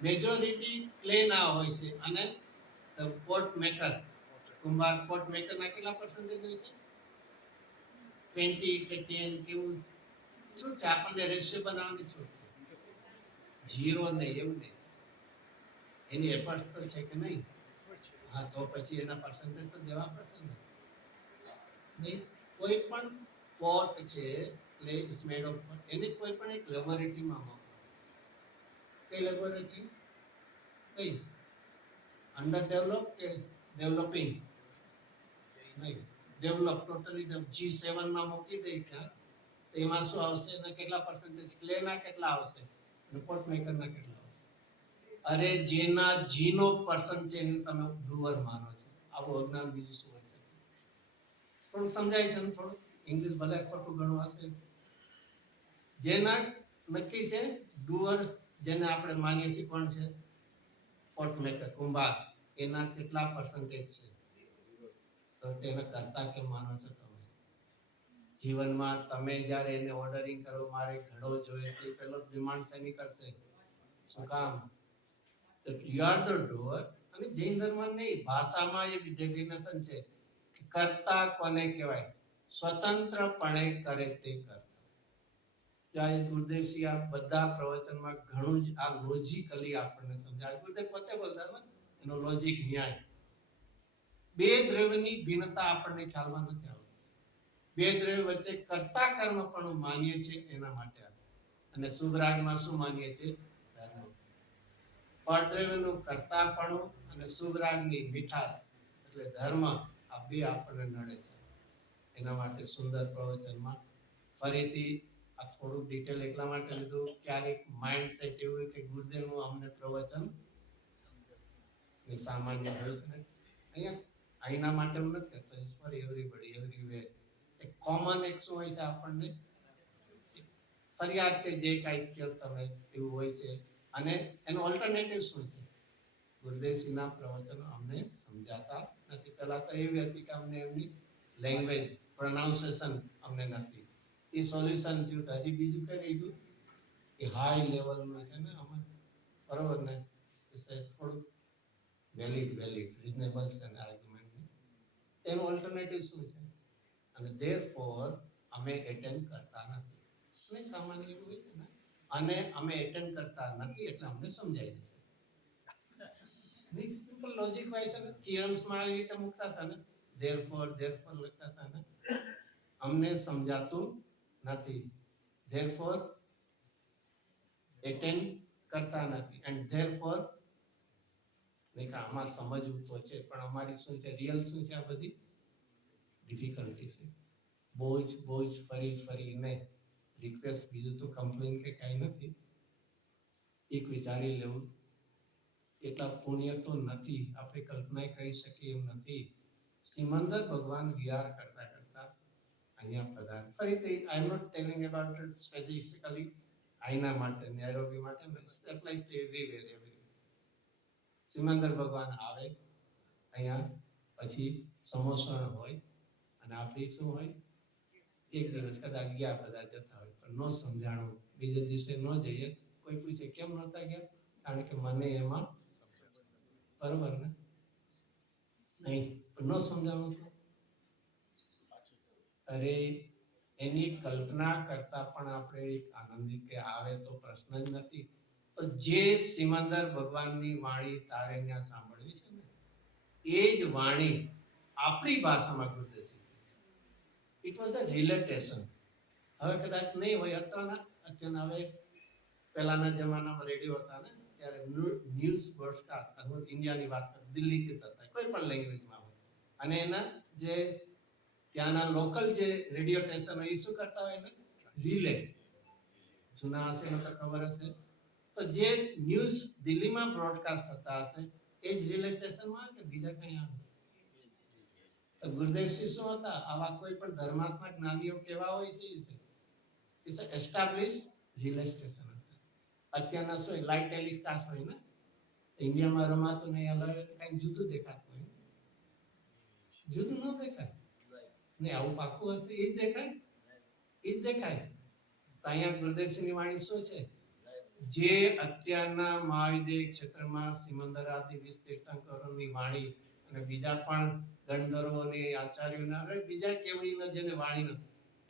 મેજોરિટી ક્લે ના હોય છે અને પોટ મેકર કુંભાર પોટ મેકર ના કેટલા પર્સન્ટેજ હોય છે 20 કે 10 કેવું શું છે આપણને રેશિયો બનાવવાની છૂટ છે ઝીરો નહીં એવું નહીં એની એફર્ટ્સ તો છે કે નહીં હા તો પછી એના પર્સન્ટેજ તો દેવા પડશે ને નહીં કોઈ પણ પોટ છે ક્લે ઇઝ મેડ ઓફ એને કોઈ પણ એક લેબોરેટરીમાં મોકલો કઈ લેબોરેટરી કઈ અંડર ડેવલપ કે ડેવલપિંગ નહીં ડેવલપ ટોટલી G7 માં મોકલી દઈ ત્યાં તો એમાં શું આવશે અને કેટલા પર્સન્ટેજ ક્લેના કેટલા આવશે અને પોટ મેકરના કેટલા આવશે અરે જેના જીનો પર્સન્ટ છે એને તમે ડુઅર માનો છો આવું અજ્ઞાન બીજું શું હોય શકે થોડું સમજાય છે ને થોડું ઇંગ્લિશ ભલે ખોટું ઘણું હશે જેના નક્કી છે ડુઅર જેને આપણે માનીએ છીએ કોણ છે પોટ મેકર કુંભાર એના કેટલા પર્સન્ટેજ છે તો તેને કરતા કેમ માનો છો તમે જીવનમાં તમે જ્યારે એને ઓર્ડરિંગ કરો મારે ઘડો જોઈએ તે પેલો ડિમાન્ડ શેની કરશે શું કામ તો યુ આર ધ ડુઅર અને જૈન ધર્મ નહીં ભાષામાં એક ડેફિનેશન છે કે કરતા કોને કહેવાય સ્વતંત્રપણે કરે તે કરતા ત્યાં ગુરુદેવસિંહ આ બધા પ્રવચનમાં ઘણું જ આ લોજિકલી આપણને સમજાવે ગુરુદેવ પોતે બોલતા ને એનો લોજિક ન્યાય બે દ્રવ્યની ભિન્નતા આપણને ખ્યાલમાં નથી આવતી બે દ્રવ્ય વચ્ચે કરતા કર્મ પણ માનીએ છીએ એના માટે અને શુભ રાગમાં શું માનીએ છીએ ધર્મ પરદ્રવ્યનું કરતાપણું અને શુભ રાગની મીઠાશ એટલે ધર્મ આ બે આપણને નડે છે એના માટે સુંદર પ્રવચનમાં ફરીથી આ થોડું ડિટેલ એટલા માટે લીધું ક્યારેક માઇન્ડ સેટ એવું હોય કે ગુરુદેવનું અમને પ્રવચન સામાન્ય હોય છે ને અહીંયા અહીંના માટે હું નથી કહેતો ઇટ્સ ફોર એવરીબડી એવરીવેર એક કોમન એક શું હોય છે આપણને ફરિયાદ કે જે કાંઈ કહો તમે એવું હોય છે અને એનો ઓલ્ટરનેટિવ શું છે ગુરુદેવસિંહના પ્રવચનો અમને સમજાતા નથી પહેલા તો એવી હતી કે અમને એમની લેંગ્વેજ પ્રોનાઉન્સિએશન અમને નથી એ સોલ્યુશન થયું તો હજી બીજું કઈ રહી ગયું એ હાઈ લેવલનું છે ને અમે બરોબર ને થોડું વેલિડ રિઝનેબલ છે ને આર્ગ્યુમેન્ટ તેનો ઓલ્ટરનેટિવ શું છે અને ધેરફોર અમે એટેન્ડ કરતા નથી નહીં સામાન્ય એવું હોય છે ને અને અમે એટેન્ડ કરતા નથી એટલે અમને સમજાઈ જશે નહીં સિમ્પલ લોજિક વાઇઝ છે ને થિયરમ્સમાં આવી રીતે મૂકતા હતા ને ધેરફોર લખતા હતા ને અમને સમજાતું નથી ધેરફોર એટેન્ડ કરતા નથી એન્ડ ધેરફોર નહીં કે આમાં સમજવું તો છે પણ અમારી શું છે રિયલ શું છે આ બધી ડિફિકલ્ટી છે બહુ જ ફરીને રિક્વેસ્ટ બીજું તો કમ્પ્લેન કે કાંઈ નથી એક વિચારી લેવું એટલા પુણ્ય તો નથી આપણે કલ્પના કરી શકીએ એમ નથી સિમંદર ભગવાન વિહાર કરતા અહીંયા પધાર ફરીથી I am not telling about it specifically આઈના માટે નૈરોબી માટે એપ્લાઇઝ ટુ એવરીવેર સિમંદર ભગવાન આવે અહીંયા પછી સમોસણ હોય અને આપણી શું હોય, એક દિવસ કદાચ ગયા બધા જતા હોય પણ ન સમજાણું, બીજે દિવસે ન જઈએ, કોઈ પૂછે કેમ નહોતા ગયા, કારણ કે મને એમાં બરોબર ને નહીં, પણ ન સમજાણું તો અરે એની કલ્પના કરતા પણ આપણે આનંદિત કે આવે તો પ્રશ્ન જ નથી. તો જે સિમંદર ભગવાનની વાણી તારે ત્યાં સાંભળવી છે ને, એ જ વાણી આપણી ભાષામાં ગુરુદેવજી, ઇટ વોઝ અ રિલેટેશન. હવે કદાચ નહીં હોય અત્યારના હવે પહેલાના જમાનામાં રેડિયો હતા ને ત્યારે ન્યૂઝ બ્રોડકાસ્ટ, હું ઇન્ડિયાની વાત કરું, દિલ્હીથી થતા કોઈ પણ લેંગ્વેજમાં હોય, અને એના જે ત્યાંના લોકલ જે રેડિયો સ્ટેશન હોય એ શું કરતા હોય ને, રિલે. જૂના હશે ને તો ખબર હશે, તો જે ન્યૂઝ દિલ્હીમાં બ્રોડકાસ્ટ થતા હશે એ જ રિલે સ્ટેશનમાં કે બીજા કઈ આવે. તો ગુરુદેવજી શું હતા, આવા કોઈ પણ ધર્માત્મક જ્ઞાનીઓ કેવા હોય છે, ઇટ્સ એસ્ટાબ્લિશ રિલે સ્ટેશન હતા. અત્યારના શું લાઈવ ટેલિકાસ્ટ હોય ને, ઇન્ડિયામાં રમાતું નહીં, અલગ કઈ જુદું દેખાતું હોય, જુદું ન દેખાય ને, આવું પાકું હશે એ જ દેખાય, એ જ દેખાય. તો અહીંયા ગુરુદેવજીની વાણી શું છે, જે અત્યારના મહાવિદ્ય ક્ષેત્રમાં સિમંદર આદિ 20 તીર્થંકરોની વાણી અને બીજા પણ ગણધરોની આચાર્યોના અને બીજા કેવડીના જેને વાણીનો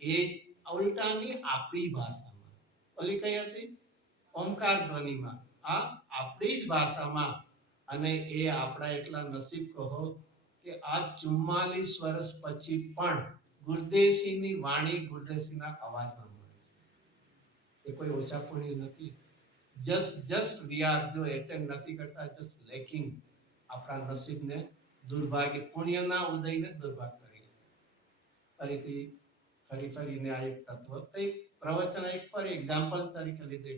એ જ ઉલટાની આપણી ભાષામાં, ઓલી કઈ હતી ઓમકાર ધ્વનિમાં, આ આપણી જ ભાષામાં. અને એ આપણા એટલા નસીબ કહો કે આ 44 વર્ષ પછી પણ ગુરુદેવજીની વાણી ગુરુદેવજીના અવાજમાં મળે છે. એ કોઈ ઓછા પુણ્ય નથી. જસ્ટ વી આર જો એટેન્ડ નથી કરતા, જસ્ટ લેકિંગ આપણા નસીબને દુર્ભાગ્ય, પુણ્યના ઉદયને દુર્ભાગ્ય કરીએ. ફરીથી ફરીને આ એક તત્વ, એક પ્રવચન, એક ફરી એક્ઝામ્પલ તરીકે લીધે,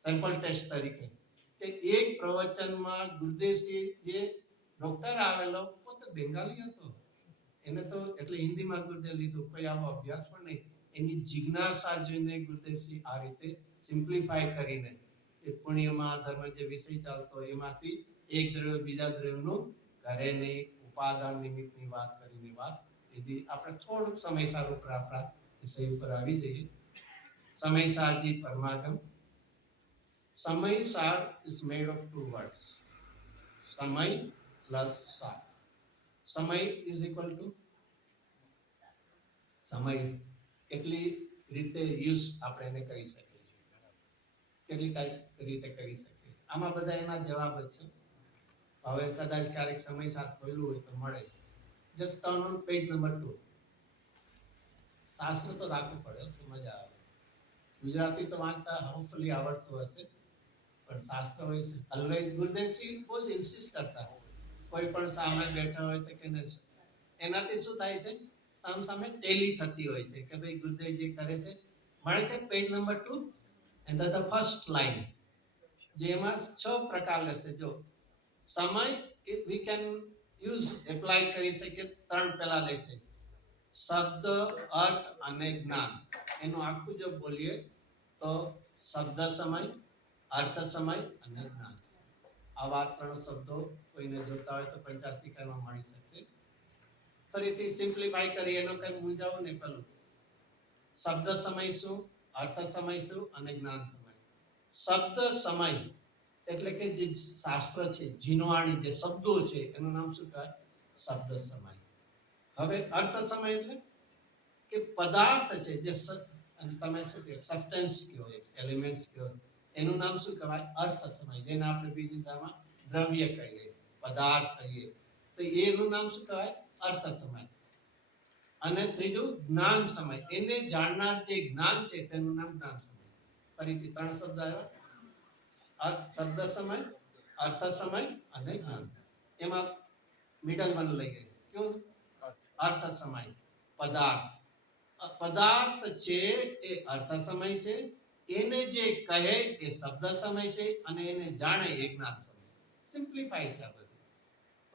સેમ્પલ ટેસ્ટ તરીકે, કે એક પ્રવચનમાં ગુરુદેવજી જે ડોક્ટર આવેલો પોતે બેંગાલી હતો, એને તો એટલે હિન્દીમાં ગુરુદેવ લીધું, કોઈ આવો અભ્યાસ પણ નહીં. એની જિજ્ઞાસા જોઈને ગુરુદેવજી આ રીતે સિમ્પ્લિફાય કરીને એ પુણ્યમાં ધર્મ જે વિષય ચાલતો એમાંથી એક દ્રવ્ય બીજા દ્રવ્યનું કરે નહીં, ઉપાદાન નિમિત્તની વાત કરીને વાત લીધી. આપણે થોડુંક સમયસાર ઉપર આપણા વિષય ઉપર આવી જઈએ. સમયસારજી પરમાગમ. સમયસાર is made of two words, સમય plus સાર. સમય is equal to સમય. કેટલી રીતે યુઝ આપણે એને કરી શકીએ છીએ, કેટલી ટાઈપ રીતે કરી શકીએ, આમાં બધા એના જવાબ જ છે. હવે કદાચ ક્યારેક સમય સાથ ખોલ્યું હોય તો મળે. Just turn on page number 2. શાસ્ત્ર તો રાખવું પડે તો મજા આવે. ગુજરાતી તો વાંચતા હોપફુલી આવડતું હશે, પણ શાસ્ત્ર હોય છે ઓલવેઝ. ગુરુદેવજી બહુ જ ઇન્સિસ્ટ કરતા, કોઈ પણ સામે બેઠા હોય તો કે એનાથી શું થાય છે, સામે ટેલી થતી હોય છે કે ભાઈ ગુરુદેવ જે કરે છે મળે છે. Page number 2 and the first line, જેમાં 6 પ્રકાર લેશે. જો સમય વી કેન યુઝ એપ્લાય કરી શકીએ, 3 પહેલા લે છે, શબ્દ, અર્થ અને જ્ઞાન. એનું આખું જો બોલીએ તો શબ્દ સમય, અર્થ સમય અને જ્ઞાન સમય. આવા 3 શબ્દો કોઈને જોતા હોય તો 50 ટીકામાં મળી શકશે. ફરીથી સિમ્પ્લિફાઈ કરી, એનો કઈ મૂંઝાવું નહીં. પેલું શબ્દ સમય શું, અર્થ સમય શું અને જ્ઞાન સમય. શબ્દ સમય એટલે કે જે શાસ્ત્ર છે, જીનવાણી જે શબ્દો છે એનું નામ શું કહેવાય, શબ્દ સમય. હવે અર્થ સમય એટલે કે પદાર્થ છે જે અને તમે શું કહો સબસ્ટન્સ કહો, એલિમેન્ટ્સ કહો, એનું નામ શું કહેવાય, અર્થ સમય. જેને આપણે બીજી ભાષામાં દ્રવ્ય કહીએ, પદાર્થ કહીએ, તો એનું નામ શું કહેવાય, અર્થ સમય. અને ત્રીજું જ્ઞાન સમય, એને જાણનાર જે જ્ઞાન છે તેનું નામ જ્ઞાન સમય. ફરીથી 3 શબ્દ આવ્યા, શબ્દ સમય, અર્થ સમય અને જ્ઞાન. એમાં મિડલ વન લઈએ, કેવું, અર્થ સમય. પદાર્થ છે એ અર્થ સમય છે, એને જે કહે એ શબ્દ સમય છે, અને એને જાણે એ જ્ઞાન સમય. સિમ્પ્લિફાઈ છે આ બધું,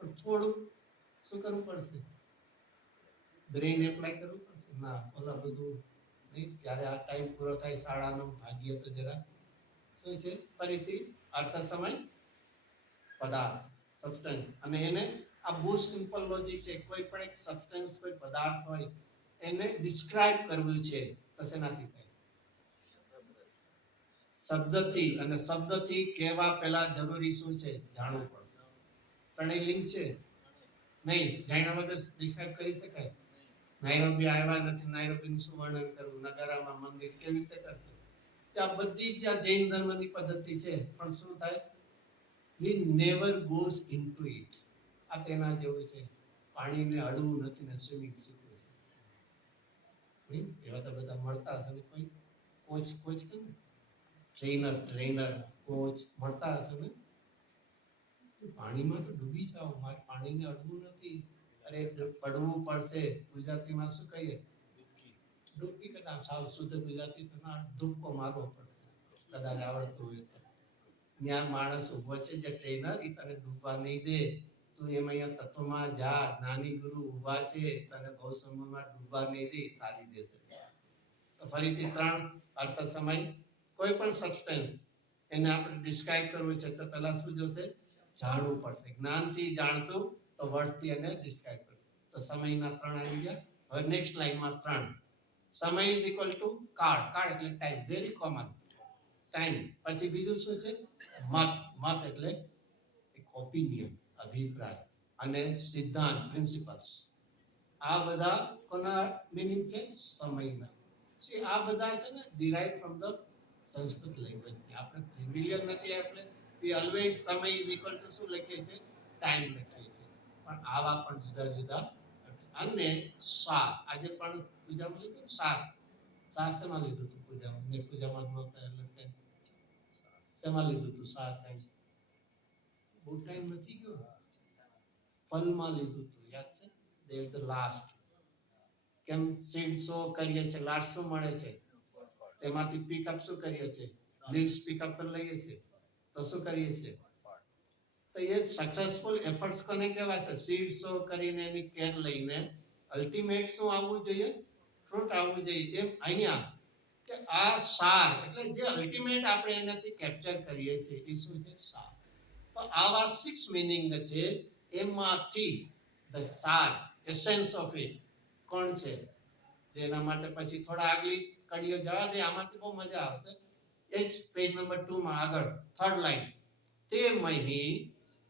પણ થોડું શું કરવું પડશે, બ્રેઇન એપ્લાય કરવું પડશે. ના ઓલા બધું નહીં, ક્યારે આ ટાઈમ પૂરો થાય શાળાનો ભાગ્ય તો જરા શું છે. ફરીથી અર્થ સમય, પદાર્થ, સબસ્ટન્સ, અને એને આ બહુ સિમ્પલ લોજિક છે. કોઈ પણ એક સબસ્ટન્સ, કોઈ પદાર્થ હોય એને ડિસ્ક્રાઇબ કરવું છે તો શેનાથી થાય? શબ્દથી. અને શબ્દથી કહેવા પહેલા જરૂરી શું છે? જાણવું પડશે. ત્રણેય લિંક છે નહીં. જાણ્યા વગર ડિસ્ક્રાઇબ કરી શકાય? નાયરોબી આવ્યા નથી, નાયરોબીનું શું વર્ણન કરવું? નગારામાં મંદિર કેવી રીતે કરશે? આ બધી જ આ જૈન ધર્મની પદ્ધતિ છે, પણ શું થાય? we never goes into it. આ તેના જેવું છે. પાણીને અડવું નથી ને સ્વિમિંગ શીખવું છે. નહીં? એવા તો બધા મળતા હશે ને કોઈ કોચ કે ટ્રેનર કોચ મળતા હશે ને? પાણીમાં તો ડૂબી જાઓ, મારે પાણીને અડવું નથી. અરે પડવું પડશે. ગુજરાતીમાં શું કહીએ? ડૂબકી કદાચ સાવ શુદ્ધ ગુજરાતી તો ના, ડૂબકો મારવો પડશે કદાચ આવડતું હોય તો. ત્યાં માણસ ઉભો છે જે ટ્રેનર, એ તને ડૂબવા નહીં દે. તું એમ અહીંયા તત્વમાં જા, જ્ઞાની ગુરુ ઉભા છે, તને બહુ સમયમાં ડૂબવા નહીં દે, તારી દેશે. તો ફરીથી ત્રણ અર્થ સમય. કોઈ પણ સબસ્ટન્સ એને આપણે ડિસ્ક્રાઇબ કરવું છે તો પહેલા શું જોશે? જાણવું પડશે. જ્ઞાનથી જાણશું તો વર્ડથી એને ડિસ્ક્રાઇબ કરશું. તો સમયના ત્રણ આવી ગયા. હવે નેક્સ્ટ લાઈનમાં ત્રણ. સમય ઇઝ ઇક્વલ ટુ કાળ. કાળ એટલે ટાઈમ, વેરી કોમન ટાઈમ. પછી બીજું શું છે? મત. મત એટલે એક ઓપિનિયન, અભિપ્રાય. અને સિદ્ધાંત, પ્રિન્સિપલ્સ. આ બધા કોના મીનિંગ છે? સમયના. આ બધા છે ને derive from the Sanskrit language. આપણે ફેમિલિયર નથી એટલે we always સમય ઇઝ ઇક્વલ ટુ શું લખીએ છીએ? ટાઈમ લખીએ છીએ. પણ આવા પણ જુદા જુદા. અને સાર. આજે પણ પૂજામાં લીધું સાર. સાર શેમાં લીધું હતું પૂજામાં? ને પૂજામાં નહોતા એટલે શેમાં લીધું હતું સાર? કઈ બહુ ટાઈમ નથી ગયો. ફલમાં લીધું હતું, યાદ છે? they were the last. કેમ સીડ સો કરીએ છીએ, લાસ્ટ શું મળે છે? તેમાંથી પિકઅપ શું કરીએ છીએ? લીવ્સ પિકઅપ પર લઈએ છીએ તો શું કરીએ છીએ? તો એ સક્સેસફુલ એફર્ટ્સ કોને કહેવાય છે? સીડ સો કરીને એની કેર લઈને અલ્ટિમેટ શું આવવું જોઈએ? ફ્રૂટ આવવું જોઈએ. એમ અહીંયા કે આ સાર એટલે જે અલ્ટિમેટ આપણે એનાથી કેપ્ચર કરીએ છીએ એ શું છે? સાર. તો આવા 6 મીનિંગ છે. એમાંથી ધ સાર, એસેન્સ ઓફ ઇટ કોણ છે? જેના માટે પછી થોડા આગલી કડીઓ જવા દે, આમાંથી બહુ મજા આવશે. એ જ પેજ નંબર 2 માં આગળ થર્ડ લાઈન. તે મહી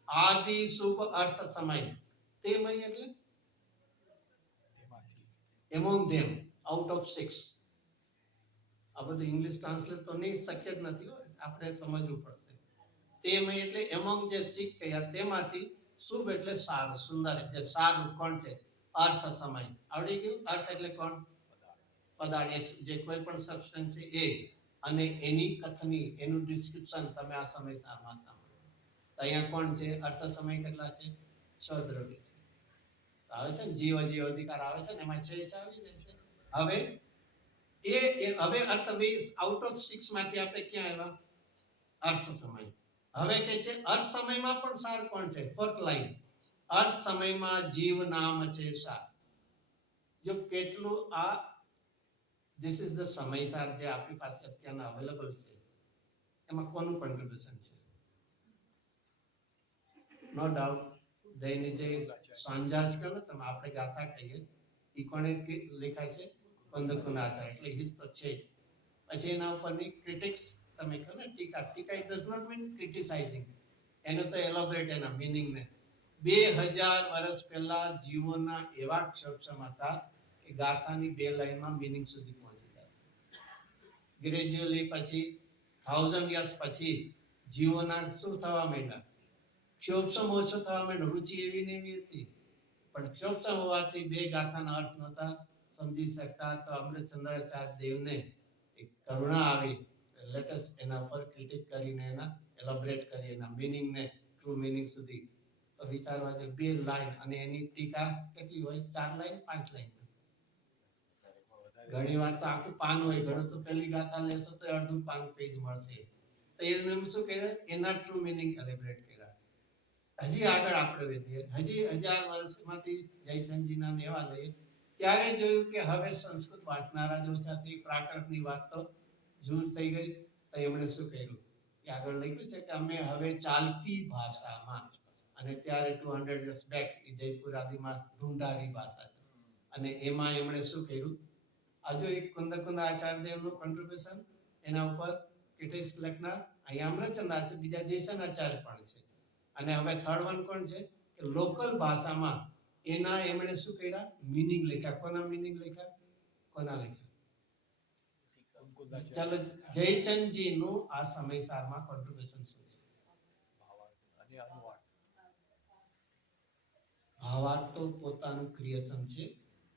આદિ શુભ અર્થ સમય. તે મહી એટલે among them, out of 6. આ બધું ઇંગ્લિશ ટ્રાન્સલેટ તો નહીં, શક્ય જ નથી. આપણે સમજવું પડશે. તે મહી એટલે among જે 6 કયા તેમાંથી શુભ એટલે સારું, સુંદર. જે સારું કોણ છે? અર્થ સમય. આવડી ગયું? અર્થ એટલે કોણ? પદાર્થ. જે કોઈ પણ સબસ્ટન્સ છે એ, અને એની કથની, એનું ડિસ્ક્રિપ્શન તમે આ સમય સારમાં સાંભળો. તો અહીંયા કોણ છે? અર્થ સમય કેટલા છે? 6 દ્રવ્ય છે. આવે છે ને જીવ અધિકાર આવે છે ને, એમાં 6 આવી જાય છે. હવે હવે અર્થ આઉટ ઓફ 6 માંથી આપણે ક્યાં આવ્યા? અર્થ સમય. હવે કે છે અર્થ સમયમાં પણ સાર કોણ છે? Fourth line. અર્થ સમયમાં જીવ નામ છે સાર. જો કેટલું આ ધીસ ઇઝ ધ સમય સાર જે આપણી પાસે અત્યારના અવેલેબલ છે, એમાં કોનું કોન્ટ્રીબ્યુશન છે? નો ડાઉટ દૈનિક જે સાંજાજ કરો તમે, આપણે ગાથા કહીએ, એ કોણે લખાય છે? કંદકુનાચાર્ય. એટલે હિસ તો છે જ. પછી એના ઉપરની ક્રિટિક્સ તમે કહો ને, ટીકા. ટીકા ઇટ ડઝ નોટ મીન ક્રિટિસાઇઝિંગ. એને તો એલોબરેટ એના મીનિંગને. 2000 વર્ષ પહેલા જીવોના એવા ક્ષક્ષમ હતા કે ગાથાની 2 લાઈનમાં મીનિંગ સુધી પહોંચી જાય. ગ્રેજ્યુઅલી પછી 1000 યર્સ પછી જીવોના શું થવા માંડ્યા? ક્ષોભસમ ઓછો થવા માંડ્યો. રુચિ એવી ને એવી હતી, પણ ક્ષોભસમ હોવાથી 2 ગાથાના અર્થ નહોતા સમજી શકતા. તો અમૃતચંદ્રાચાર્ય દેવને એક કરુણા આવી, લેટસ એના પર ક્રિટિક કરીને એના એલોબરેટ કરી એના મીનિંગને ટ્રુ મીનિંગ સુધી તો વિચારવા જે 2 લાઈન. અને એની ટીકા કેટલી હોય? 4 લાઈન, 5 લાઈન. ઘણી વાર તો આખું પાન હોય. ઘણું તો પહેલી ગાથા લેશો તો અડધું પાન પેજ મળશે. તો એને શું કહે? એના ટ્રુ મીનિંગ એલિબ્રેટ કર્યા. હજી આગળ આપણે વધીએ. હજી 1000 વર્ષમાંથી જયચંદજીના એવા લઈએ ત્યારે જોયું કે હવે સંસ્કૃત વાંચનારા જો સાથે પ્રાકૃતની વાત તો દૂર થઈ ગઈ. તો એમણે શું કર્યું? કે આગળ લખ્યું છે કે અમે હવે ચાલતી ભાષામાં અને ત્યારે 200 years back એ જયપુર આદિમાં ઢુંઢારી ભાષા છે અને એમાં એમણે શું કર્યું આજુ એક કુંદ આચાર્યદેવનું કોન્ટ્રીબ્યુશન એના ઉપર કિટેશ લખનાર અહીંયા અમરચંદ આચાર્ય બીજા જયસન આચાર્ય પણ છે અને હવે થર્ડ વન કોણ છે કે લોકલ ભાષામાં એના એમણે શું કર્યા મીનિંગ લખ્યા કોના મીનિંગ લખ્યા કોના લખ્યા અંકુરદાસ ચાલો જયચંદજી નું આ સમયસારમાં કોન્ટ્રીબ્યુશન શું છે ભાવાર્થ અને અનુવાદ. ભાવાર્થ તો પોતાનું ક્રિએશન છે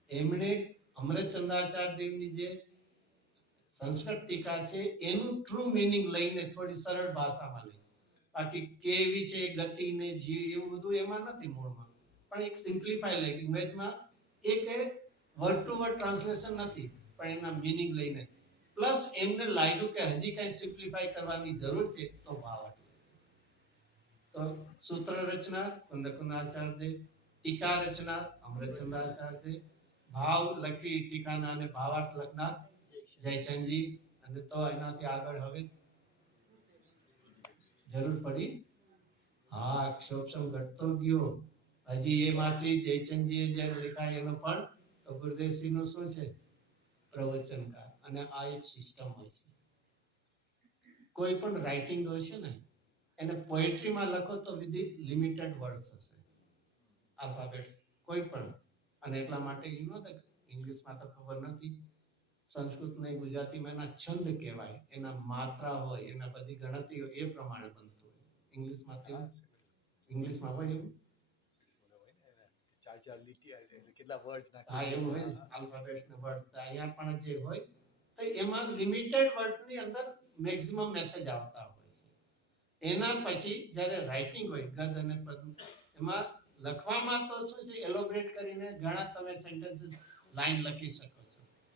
એમણે અમરચંદ્રાચાર્ય દેવની જે સંસ્કૃત ટીકા છે એનું ટ્રુ મીનિંગ લઈને થોડી સરળ ભાષામાં લઈ બાકી કે વિશે ગતિ ને જીવ એવું બધું એમાં નથી મૂળમાં પણ એક સિમ્પ્લિફાય લઈ ઇંગ્લિશમાં એક વર્ડ ટુ વર્ડ ટ્રાન્સલેશન નથી પણ એના મીનિંગ લઈને પ્લસ એમને લાગ્યું કે હજી કઈ સિમ્પ્લિફાય કરવાની જરૂર છે તો ભાવાર્થ તો સૂત્ર રચના કુંદકુંદાચાર્ય દેવ ટીકા રચના અમરચંદ્રાચાર્ય દેવ ભાવ લખી ટીકાના અને ભાવાર્થ લખનાર જયચંદજી અને તો એનાથી આગળ હવે જરૂર પડી હા ક્ષોભસમ ઘટતો ગયો હજી એમાંથી જયચંદજીએ જે લખાય એનો પણ તો ગુરુદેવસિંહનું શું છે પ્રવચનકાર અને આ એક સિસ્ટમ હોય છે કોઈ પણ રાઇટિંગ હોય છે ને એને પોએટ્રીમાં લખો તો વિધિ લિમિટેડ વર્ડ્સ હશે આલ્ફાબેટ્સ કોઈ પણ અને એટલા માટે યુ નો ઇંગ્લિશમાં તો ખબર નથી સંસ્કૃત ને ગુજરાતીમાં એના છંદ કહેવાય એના માત્રા હોય એના બધી ગણતરીઓ એ પ્રમાણે બનતું હોય ઇંગ્લિશમાં તો ઇંગ્લિશમાં હોય એવું ચાર લીટી એટલે કેટલા વર્ડ્સ હા એવું હોય આલ્ફાબેટ્સ ને વર્ડ અહીંયા પણ જે હોય તો એમાં લિમિટેડ વર્ડ ની અંદર મેક્સિમમ મેસેજ આવતા હોય છે એના પછી જ્યારે રાઇટિંગ હોય ગદ અને પદ એમાં લખવામાં તો શું છે એલોબરેટ કરીને ઘણા તમે સેન્ટેન્સીસ લાઈન લખી શકો